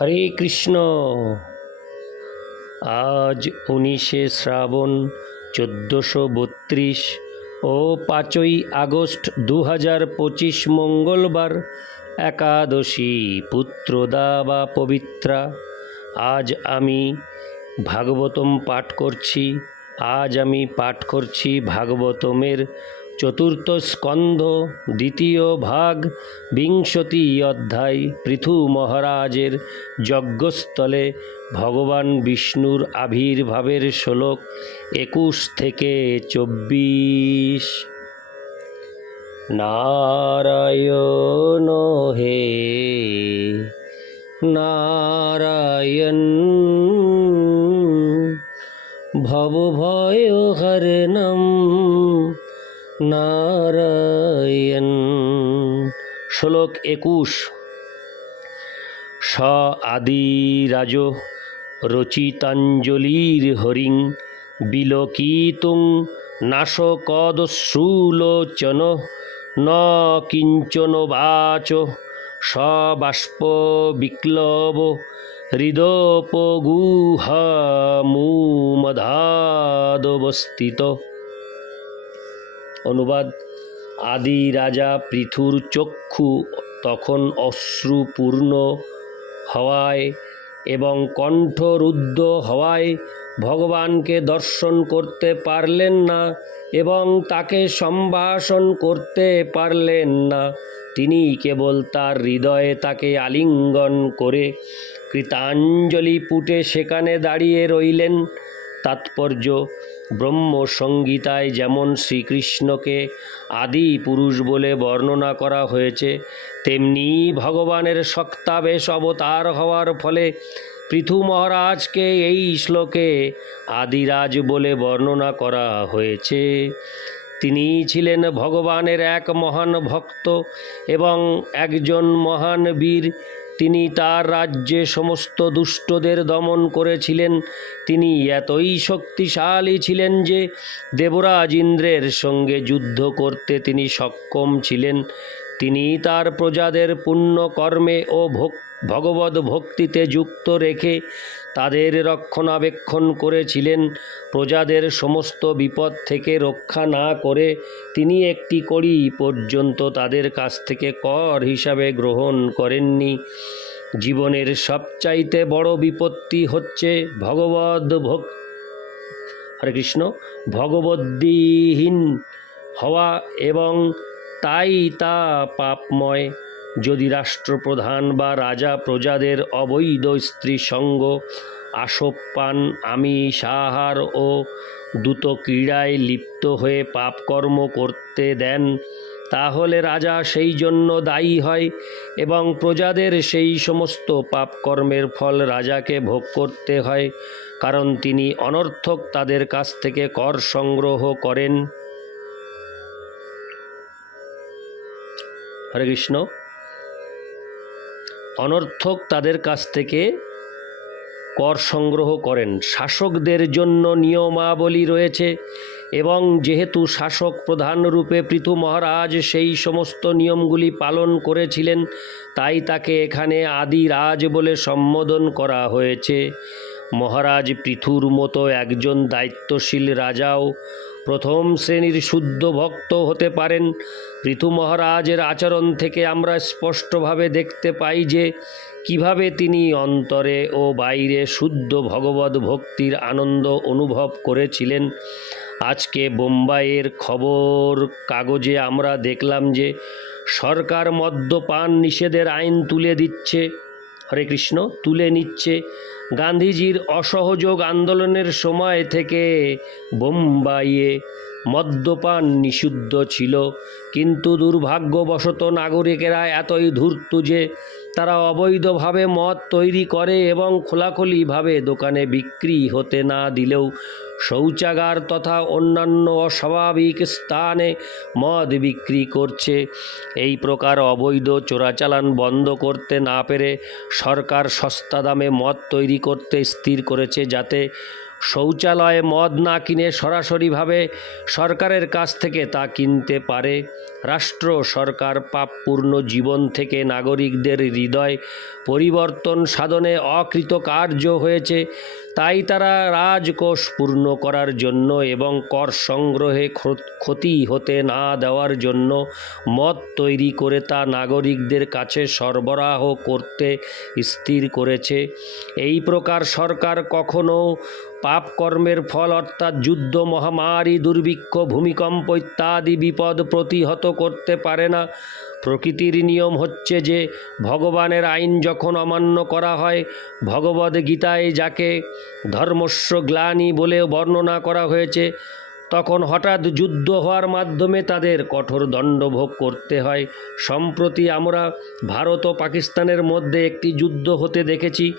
হরে কৃষ্ণ। আজ উনিশে শ্রাবণ চোদ্দোশো বত্রিশ ও পাঁচই আগস্ট দু হাজার পঁচিশ মঙ্গলবার একাদশী পুত্রদা বা পবিত্রা। আজ আমি ভাগবতম পাঠ করছি। আজ আমি পাঠ করছি ভাগবতমের চতুর্থ স্কন্ধ, দ্বিতীয় ভাগ, বিংশতি অধ্যায়, পৃথু মহারাজের যজ্ঞস্থলে ভগবান বিষ্ণুর আবির্ভাবের শ্লোক একুশ থেকে চব্বিশ। নারায়ণ হে, নারায়ণ ভবভয় হরণম নারায়ণ। শ্লোক একুশ। স আদিরাজ রচিতাঞ্জলির হরিং বিলোকিতুং নাশকদশ্রুলোচন ন কিঞ্চন বাচ সবাষ্প বিক্লব হৃদপগুহমুমধাদবস্থিত। অনুবাদ। আদি রাজা পৃথুর চক্ষু তখন অশ্রুপূর্ণ হওয়ায় এবং কণ্ঠরুদ্ধ হওয়ায় ভগবানকে দর্শন করতে পারলেন না এবং তাকে সম্ভাষণ করতে পারলেন না। তিনি কেবল তার হৃদয়ে তাকে আলিঙ্গন করে কৃতাঞ্জলি পুটে সেখানে দাঁড়িয়ে রইলেন। তাৎপর্য ব্রহ্মসংগীতায় যেমন শ্রীকৃষ্ণকে আদি পুরুষ বলে বর্ণনা করা হয়েছে, তেমনি ভগবানের শক্তাবেশ অবতার হওয়ার ফলে পৃথু মহারাজকে এই শ্লোকে আদিরাজ বলে বর্ণনা করা হয়েছে। তিনি ছিলেন ভগবানের এক মহান ভক্ত এবং একজন মহান বীর। তিনি তার রাজ্যে সমস্ত দুষ্টদের দমন করেছিলেন। তিনি এতই শক্তিশালী ছিলেন যে দেবরাজ ইন্দ্রের সঙ্গে যুদ্ধ করতে তিনি সক্ষম ছিলেন। তিনি তার প্রজাদের পুণ্য কর্মে ও ভোক ভগবত ভক্তিতে যুক্ত রেখে তাদের রক্ষণাবেক্ষণ করেছিলেন। প্রজাদের সমস্ত বিপদ থেকে রক্ষা না করে তিনি একটি কড়ি পর্যন্ত তাদের কাছ থেকে কর হিসাবে গ্রহণ করেননি। জীবনের সবচাইতে বড় বিপত্তি হচ্ছে ভগবদ ভক হরে কৃষ্ণ। ভগবদ্বিহীন হওয়া এবং তাই তা পাপময়। যদি রাষ্ট্রপ্রধান বা রাজা প্রজাদের অবৈধ স্ত্রী সঙ্গ, আসপান, আমি সাহার ও দ্রুত ক্রীড়ায় লিপ্ত হয়ে পাপকর্ম করতে দেন, তাহলে রাজা সেই জন্য দায়ী হয় এবং প্রজাদের সেই সমস্ত পাপকর্মের ফল রাজাকে ভোগ করতে হয়, কারণ তিনি অনর্থক তাদের কাছ থেকে কর সংগ্রহ করেন। হরে কৃষ্ণ। অনর্থক তাদের কাছ থেকে কর সংগ্রহ করেন। শাসকদের জন্য নিয়মাবলী রয়েছে এবং যেহেতু শাসক প্রধান রূপে পৃথু মহারাজ সেই সমস্ত নিয়মগুলি পালন করেছিলেন, তাই তাকে এখানে আদি রাজ বলে সম্বোধন করা হয়েছে। মহারাজ পৃথুর মতো একজন দায়িত্বশীল রাজাও প্রথম শ্রেণির শুদ্ধ ভক্ত হতে পারেন। পৃথু মহারাজের আচরণ থেকে আমরা স্পষ্টভাবে দেখতে পাই যে, কীভাবে তিনি অন্তরে ও বাইরে শুদ্ধ ভগবত ভক্তির আনন্দ অনুভব করেছিলেন। আজকে বোম্বাইয়ের খবর কাগজে আমরা দেখলাম যে, সরকার মদ্যপান নিষেধের আইন তুলে দিচ্ছে। হরে কৃষ্ণ, তুলে নিচ্ছে। গান্ধীজির অসহযোগ আন্দোলনের সময় থেকে বোম্বাইয়ে মদ্যপান নিষিদ্ধ ছিল। কিন্তু দুর্ভাগ্যবশত নাগরিকেরা এতই ধূর্ত যে তারা অবৈধভাবে মদ তৈরি করে এবং খোলাখুলিভাবে দোকানে বিক্রি হতে না দিলেও শৌচাগার তথা অন্যান্য অস্বাভাবিক স্থানে মদ বিক্রি করছে। এই প্রকার অবৈধ চোরাচালান বন্ধ করতে না পেরে সরকার সস্তা দামে মদ তৈরি করতে স্থির করেছে যাতে শৌচালয়ে মদ না কিনে সরাসরিভাবে সরকারের কাছ থেকে তা কিনতে পারে। রাষ্ট্র, সরকার পাপপূর্ণ জীবন থেকে নাগরিকদের হৃদয় পরিবর্তন সাধনে অকৃতকার্য হয়েছে। তাই তারা রাজকোষ পূর্ণ করার জন্য এবং কর সংগ্রহে ক্ষতি হতে না দেওয়ার জন্য মদ তৈরি করে তা নাগরিকদের কাছে সরবরাহ করতে স্থির করেছে। এই প্রকার সরকার কখনো পাপ কর্মের ফল অর্থাৎ যুদ্ধ, মহামারী, দুর্ভিক্ষ, ভূমিকম্প ইত্যাদি বিপদ প্রতিহত করতে পারে না। প্রকৃতির নিয়ম হচ্ছে যে, ভগবানের আইন যখন অমান্য করা হয়, ভগবদ গীতায় যাকে ধর্মস্ব গ্লানি বলে বর্ণনা করা হয়েছে, তখন হঠাৎ যুদ্ধ হওয়ার মাধ্যমে তাদের কঠোর দণ্ড ভোগ করতে হয়। সম্প্রতি আমরা ভারত ও পাকিস্তানের মধ্যে একটি যুদ্ধ হতে দেখেছি।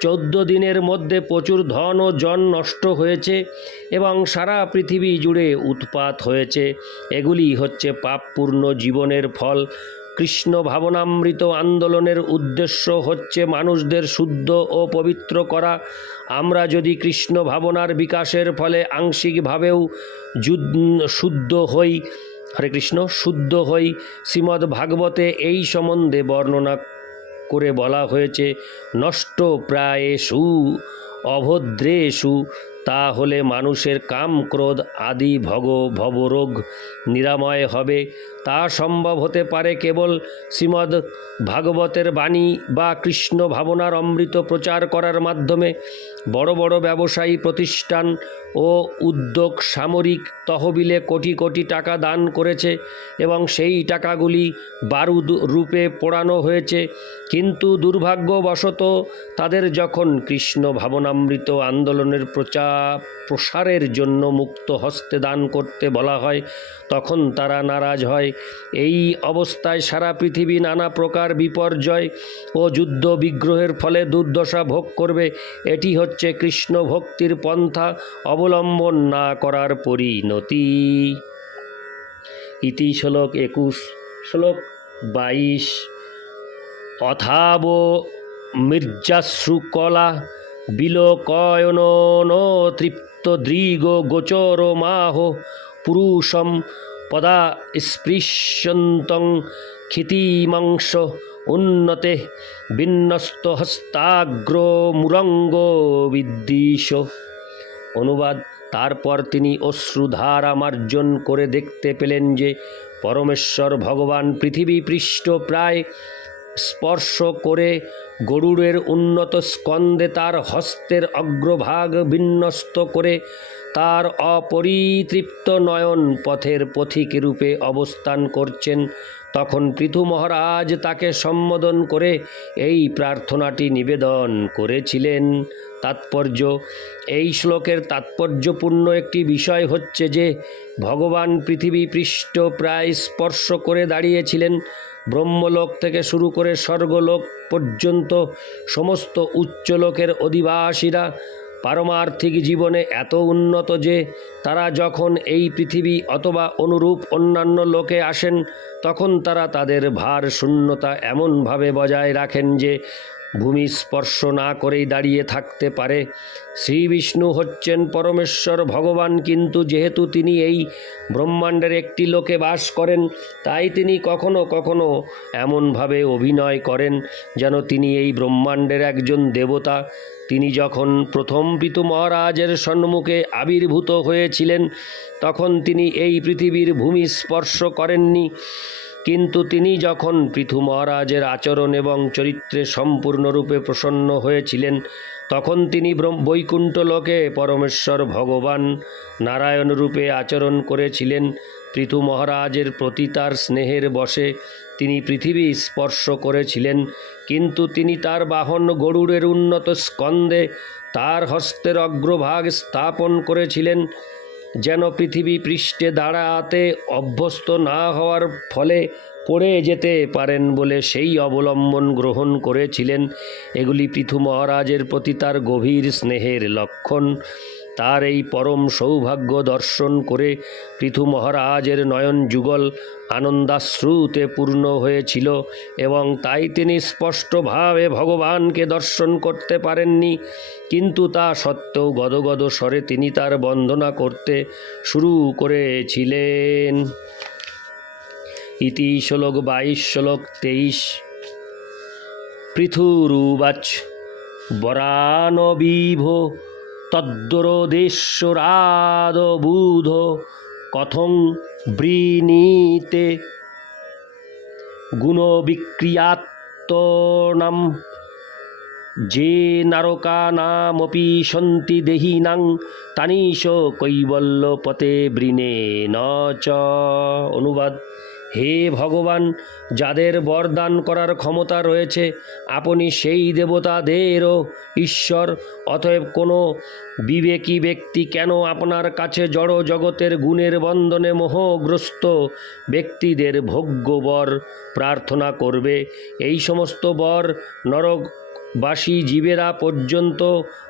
চৌদ্দ দিনের মধ্যে প্রচুর ধন ও জন নষ্ট হয়েছে এবং সারা পৃথিবী জুড়ে উৎপাত হয়েছে। এগুলি হচ্ছে পাপপূর্ণ জীবনের ফল। কৃষ্ণ ভাবনামৃত আন্দোলনের উদ্দেশ্য হচ্ছে মানুষদের শুদ্ধ ও পবিত্র করা। আমরা যদি কৃষ্ণ ভাবনার বিকাশের ফলে আংশিকভাবেও শুদ্ধ হই, হরে কৃষ্ণ, শুদ্ধ হই শ্রীমদ্ ভাগবতে এই সম্বন্ধে বর্ণনা করে বলা হয়েছে নষ্ট প্রায়েষু অভদ্রেষু তা হলে মানুষের কাম ক্রোধ আদি ভগ, ভবরোগ নিরাময় হবে। তা সম্ভব হতে পারে কেবল শ্রীমদ্ ভাগবতের বাণী বা কৃষ্ণ ভাবনার অমৃত প্রচার করার মাধ্যমে। বড় বড় ব্যবসায়ী প্রতিষ্ঠান ও উদ্যোগ সামরিক তহবিলে কোটি কোটি টাকা দান করেছে এবং সেই টাকাগুলি বারুদ রূপে পোড়ানো হয়েছে। কিন্তু দুর্ভাগ্যবশত তাদের যখন কৃষ্ণ ভাবনামৃত আন্দোলনের প্রচার প্রসারের জন্য মুক্ত হস্তে দান করতে বলা হয়, তখন তারা নারাজ হয়। এই অবস্থায় সারা পৃথিবী নানা প্রকার বিপর্যয় ও যুদ্ধ বিগ্রহের ফলে দুর্দশা ভোগ করবে। এটি হচ্ছে কৃষ্ণ ভক্তির পন্থা অবলম্বন না করার পরিণতি। ইতি শ্লোক একুশ। শ্লোক বাইশ। অথাব মির্জাশ্রুকলা বিলোকয়ন তৃপ্ত দৃগ গোচর মাহ পুরুষম পদা স্পৃশ্যন্তং ক্ষিতিমাংস উন্নতে বিন্যস্ত হস্তাগ্র মুরঙ্গ বিদ্বিষ। অনুবাদ, তারপর তিনি অশ্রুধারা মার্জন করে দেখতে পেলেন যে পরমেশ্বর ভগবান পৃথিবী পৃষ্ঠ প্রায় স্পর্শ করে গরুড়ের উন্নত স্কন্দে তার হস্তের অগ্রভাগ বিন্যস্ত করে তার অপরিতৃপ্ত নয়ন পথের পথিক রূপে অবস্থান করছেন। তখন পৃথু মহারাজ তাকে সম্বোধন করে এই প্রার্থনাটি নিবেদন করেছিলেন। তাৎপর্য, এই শ্লোকের তাৎপর্যপূর্ণ একটি বিষয় হচ্ছে যে, ভগবান পৃথিবী পৃষ্ঠ প্রায় স্পর্শ করে দাঁড়িয়েছিলেন। ব্রহ্মলোক থেকে শুরু করে স্বর্গলোক পর্যন্ত সমস্ত উচ্চলোকের অধিবাসীরা পারমার্থিক জীবনে এত উন্নত যে তারা যখন এই পৃথিবী অথবা অনুরূপ অন্যান্য লোকে আসেন, তখন তারা তাদের ভার শূন্যতা এমনভাবে বজায় রাখেন যে ভূমি স্পর্শ না করেই দাঁড়িয়ে থাকতে পারে। শ্রী বিষ্ণু হচ্ছেন পরমেশ্বর, ভগবান কিন্তু যেহেতু তিনি এই ব্রহ্মাণ্ডের একটি লোকে বাস করেন, তাই তিনি কখনো কখনো এমনভাবে অভিনয় করেন যেন তিনি এই ব্রহ্মাণ্ডের একজন দেবতা। তিনি যখন প্রথম পিতু মহারাজের সম্মুখে আবির্ভূত হয়েছিলেন, তখন তিনি এই পৃথিবীর ভূমি স্পর্শ করেননি। কিন্তু তিনি যখন পৃথু মহারাজের আচরণ এবং চরিত্রে সম্পূর্ণরূপে প্রসন্ন হয়েছিলেন, তখন তিনি বৈকুণ্ঠ লোকে পরমেশ্বর ভগবান নারায়ণ রূপে আচরণ করেছিলেন। পৃথু মহারাজের প্রতি তার স্নেহের বশে তিনি পৃথিবী স্পর্শ করেছিলেন। কিন্তু তিনি তার বাহন গরুড়ের উন্নত স্কন্দে তার হস্তের অগ্রভাগ স্থাপন করেছিলেন। যেন পৃথিবী পৃষ্ঠে দাঁড়াতে অভ্যস্ত না হওয়ার ফলে পড়ে যেতে পারেন বলে সেই অবলম্বন গ্রহণ করেছিলেন। এগুলি পৃথু মহারাজের প্রতি তার গভীর স্নেহের লক্ষণ। তার এই পরম সৌভাগ্য দর্শন করে পৃথু মহারাজের নয়ন যুগল আনন্দাশ্রুতে পূর্ণ হয়েছিল এবং তাই তিনি স্পষ্টভাবে ভগবানকে দর্শন করতে পারেননি। কিন্তু তা সত্ত্বেও গদগদ স্বরে তিনি তার বন্দনা করতে শুরু করেছিলেন। ইতি শ্লোক বাইশ, শ্লোক তেইশ। পৃথুরুবাচ, বরানবিভ তদ্দরদেশ্বরাদবুধ কথং বৃণীতে গুণবিক্রিয়াত্তনাম। যে নারকানামপি সন্তি দেহিনাং তানিশ কৈবল্যপতে বৃণে ন অনুবাদ। হে ভগবান, যাদের বরদান করার ক্ষমতা রয়েছে, আপনি সেই দেবতাদেরও ঈশ্বর, অতএব কোনো বিবেকী ব্যক্তি কেন আপনার কাছে জড় জগতের গুণের বন্ধনে মোহগ্রস্ত ব্যক্তিদের ভোগ্য বর প্রার্থনা করবে? এই সমস্ত বর নরকবাসী জীবেরা পর্যন্ত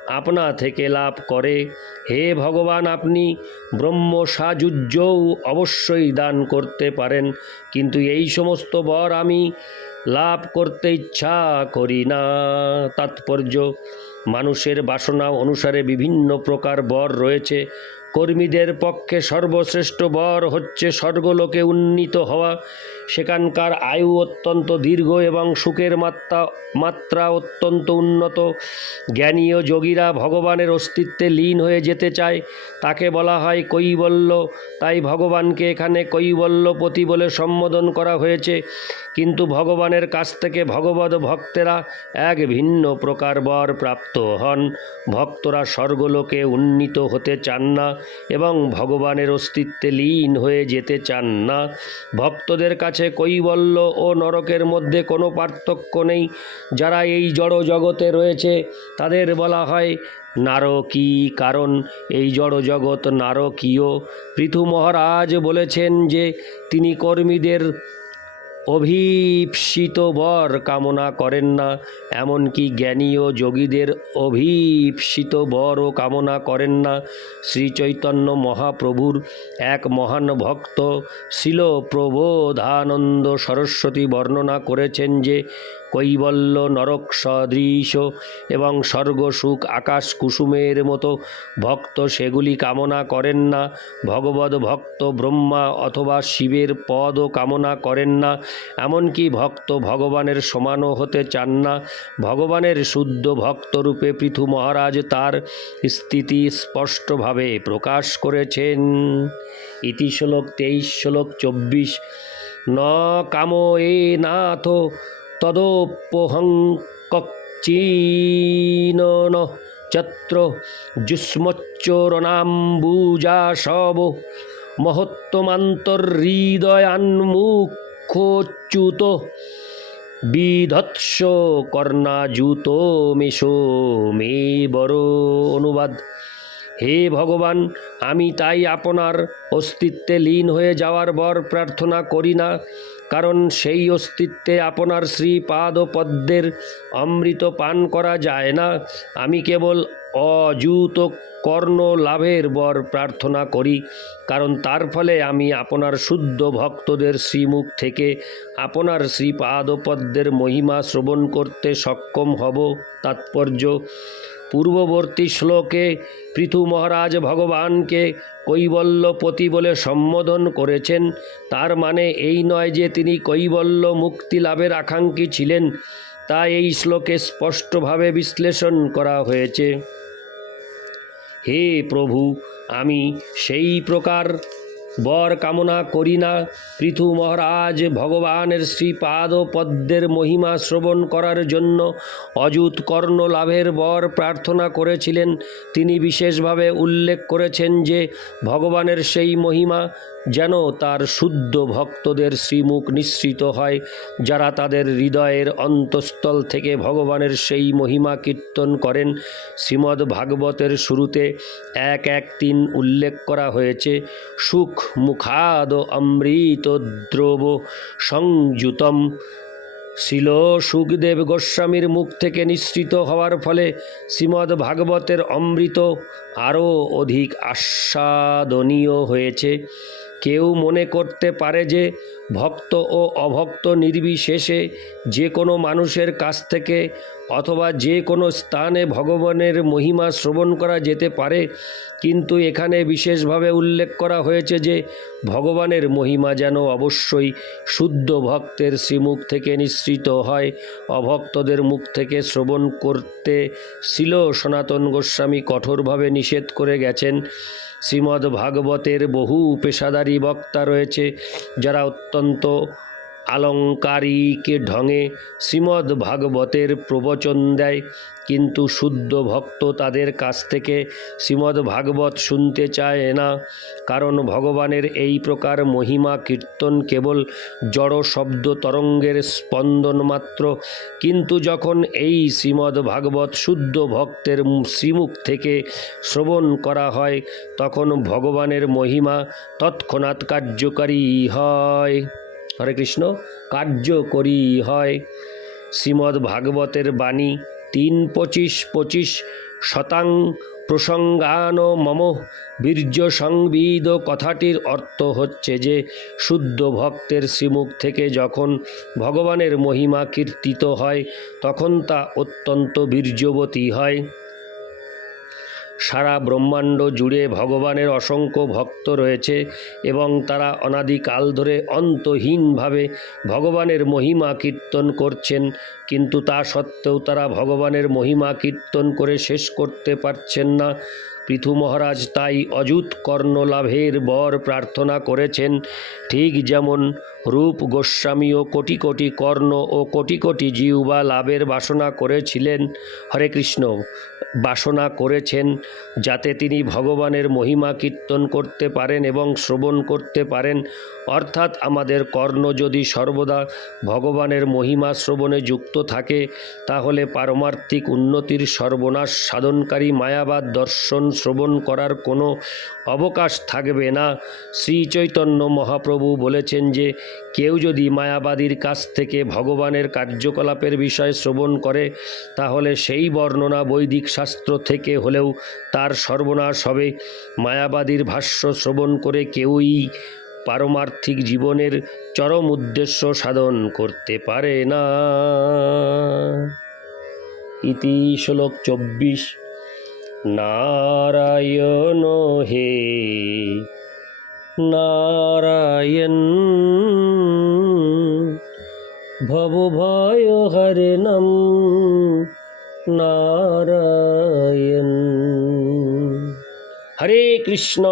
আপনা থেকে লাভ করে। হে ভগবান, আপনি ব্রহ্ম সাযুজ্যও অবশ্যই দান করতে পারেন, কিন্তু এই সমস্ত বর আমি লাভ করতে ইচ্ছা করি না। তাৎপর্য, মানুষের বাসনা অনুসারে বিভিন্ন প্রকার বর রয়েছে। কর্মীদের পক্ষে সর্বশ্রেষ্ঠ বর হচ্ছে স্বর্গলোকে উন্নীত হওয়া। সেখানকার আয়ু অত্যন্ত দীর্ঘ এবং সুখের মাত্রা মাত্রা অত্যন্ত উন্নত। জ্ঞানী ও যোগীরা ভগবানের অস্তিত্বে লীন হয়ে যেতে চায়। তাকে বলা হয় কৈবল্য। তাই ভগবানকে এখানে কৈবল্যপতি বলে সম্বোধন করা হয়েছে। কিন্তু ভগবানের কাছ থেকে ভগবত ভক্তেরা এক ভিন্ন প্রকার বর প্রাপ্ত হন। ভক্তরা স্বর্গলোকে উন্নীত হতে চান না এবং ভগবানের অস্তিত্বে লীন হয়ে যেতে চান না। ভক্তদের কাছে কৈবল্য ও নরকের মধ্যে কোনো পার্থক্য নেই। যারা এই জড় জগতে রয়েছে, তাদের বলা হয় নারকী কারণ। এই জড় জগৎ নারকীয়। পৃথু মহারাজ বলেছেন যে, তিনি কর্মীদের অভীপ্সিত বর কামনা করেন না, এমনকি জ্ঞানী ও যোগীদের অভীপ্সিত বরও কামনা করেন না। শ্রীচৈতন্য মহাপ্রভুর এক মহান ভক্ত শিল প্রবোধানন্দ সরস্বতী বর্ণনা করেছেন যে কৈবল্য নরক সদৃশ এবং স্বর্গসুখ আকাশ কুসুমের মতো। ভক্ত সেগুলি কামনা করেন না ভগবত ভক্ত ব্রহ্মা অথবা শিবের পদও কামনা করেন না। এমনকি ভক্ত ভগবানের সমানও হতে চান না। ভগবানের শুদ্ধ ভক্তরূপে পৃথু মহারাজ তার স্থিতি স্পষ্টভাবে প্রকাশ করেছেন। ইতি শ্লোক তেইশ শ্লোক চব্বিশ। ন কাম এ নাথ তদোপহং কচ্চীন চত্র যুষ্মচ্চরণাম্বুজাশব মহত্তমান্তর্হৃদয়ান্মুখোচ্যুত বিধৎস কর্ণাযুত মেশো মে বড় অনুবাদ। হে ভগবান, আমি তাই আপনার অস্তিত্বে লীন হয়ে যাওয়ার বর প্রার্থনা করি না। কারণ সেই অস্তিত্বে আপনার শ্রীপাদ ও পদ্মের অমৃত পান করা যায় না। আমি কেবল অযুত কর্ণ লাভের বর প্রার্থনা করি, কারণ তার ফলে আমি আপনার শুদ্ধ ভক্তদের শ্রীমুখ থেকে আপনার শ্রীপাদ ও পদ্মের মহিমা শ্রবণ করতে সক্ষম হব। তাৎপর্য পূর্ববর্তী শ্লোকে পৃথু মহারাজ ভগবানকে কৈবল্যপতি বলে সম্বোধন করেছেন। তার মানে এই নয় যে তিনি কৈবল্য মুক্তি লাভের আকাঙ্ক্ষী ছিলেন। তা এই শ্লোকে স্পষ্টভাবে বিশ্লেষণ করা হয়েছে। হে প্রভু, আমি সেই প্রকার বর কামনা করি না। পৃথু মহারাজ, ভগবানের শ্রীপাদ পদ্মের মহিমা শ্রবণ করার জন্য অযুত কর্ণ লাভের বর প্রার্থনা করেছিলেন। তিনি বিশেষভাবে উল্লেখ করেছেন যে, ভগবানের সেই মহিমা যেন তার শুদ্ধ ভক্তদের শ্রীমুখ নিঃসৃত হয়, যারা তাদের হৃদয়ের অন্তঃস্থল থেকে ভগবানের সেই মহিমা কীর্তন করেন। শ্রীমদ্ ভাগবতের শুরুতে এক এক তিন উল্লেখ করা হয়েছে, সুখ মুখাদ অমৃত দ্রব সংযুতম। শিল সুখদেব গোস্বামীর মুখ থেকে নিঃসৃত হওয়ার ফলে শ্রীমদ্ ভাগবতের অমৃত আরও অধিক আস্বাদনীয় হয়েছে। কেউ মনে করতে পারে যে ভক্ত ও অভক্ত নির্বিশেষে যে কোনো মানুষের কাছ থেকে অথবা যে কোনো স্থানে ভগবানের মহিমা শ্রবণ করা যেতে পারে, কিন্তু এখানে বিশেষভাবে উল্লেখ করা হয়েছে যে ভগবানের মহিমা যেন অবশ্যই শুদ্ধ ভক্তের শ্রীমুখ থেকে নিঃসৃত হয়। অভক্তদের মুখ থেকে শ্রবণ করতে ছিল সনাতন গোস্বামী কঠোরভাবে নিষেধ করে গেছেন। শ্রীমদ্ ভাগবতের বহু পেশাদারী বক্তা রয়েছে যারা অত্যন্ত আলংকারিক ঢঙে শ্রীমদ্ ভাগবতের প্রবচন দেয়। কিন্তু শুদ্ধ ভক্ত তাদের কাছ থেকে শ্রীমদ্ ভাগবত শুনতে চায় না। কারণ ভগবানের এই প্রকার মহিমা কীর্তন কেবল জড় শব্দ তরঙ্গের স্পন্দন মাত্র। কিন্তু যখন এই শ্রীমদ্ ভাগবত শুদ্ধ ভক্তের শ্রীমুখ থেকে শ্রবণ করা হয়, তখন ভগবানের মহিমা তৎক্ষণাৎ কার্যকারী হয়। হরে কৃষ্ণ। কার্যকরী হয়। শ্রীমদ্ ভাগবতের বাণী তিন পঁচিশ পঁচিশ শতাং প্রসঙ্গান মম। বীর্য সংবিদ কথাটির অর্থ হচ্ছে যে, শুদ্ধ ভক্তের শ্রীমুখ থেকে যখন ভগবানের মহিমা কীর্তিত হয়, তখন তা অত্যন্ত বীর্যবতী হয়। সারা ব্রহ্মাণ্ড জুড়ে ভগবানের অসংখ্য ভক্ত রয়েছে এবং তারা অনাদিকাল ধরে অন্তহীনভাবে ভগবানের মহিমা কীর্তন করছেন, কিন্তু তা সত্ত্বেও তারা ভগবানের মহিমা কীর্তন করে শেষ করতে পারছেন না। পৃথু মহারাজ তাই অযুত কর্ণ লাভের বর প্রার্থনা করেছেন, ঠিক যেমন রূপ গোস্বামীও কোটি কোটি কর্ণ ও কোটি কোটি জিউবা লাভের বাসনা করেছিলেন হরে কৃষ্ণ। বাসনা করেছেন যাতে তিনি ভগবানের মহিমা কীর্তন করতে পারেন এবং শ্রবণ করতে পারেন। অর্থাৎ আমাদের কর্ণ যদি সর্বদা ভগবানের মহিমা শ্রবণে যুক্ত থাকে, তাহলে পারমার্থিক উন্নতির সর্বনাশ সাধনকারী মায়াবাদ দর্শন শ্রবণ করার কোনো অবকাশ থাকবে না। শ্রী চৈতন্য মহাপ্রভু বলেছেন যে কেউ যদি মায়াবাদীর কাছ থেকে ভগবানের কার্যকলাপের বিষয় শ্রবণ করে, তাহলে সেই বর্ণনা বৈদিক শাস্ত্র থেকে হলেও তার সর্বনাশ হবে। মায়াবাদীর ভাষ্য শ্রবণ করে কেউই পারমার্থিক জীবনের চরম উদ্দেশ্য সাধন করতে পারে না। ইতি শ্লোক চব্বিশ। নারায়ণ হে নারায়ণ ভব ভয় হরে নম নারায়ণ হরে কৃষ্ণ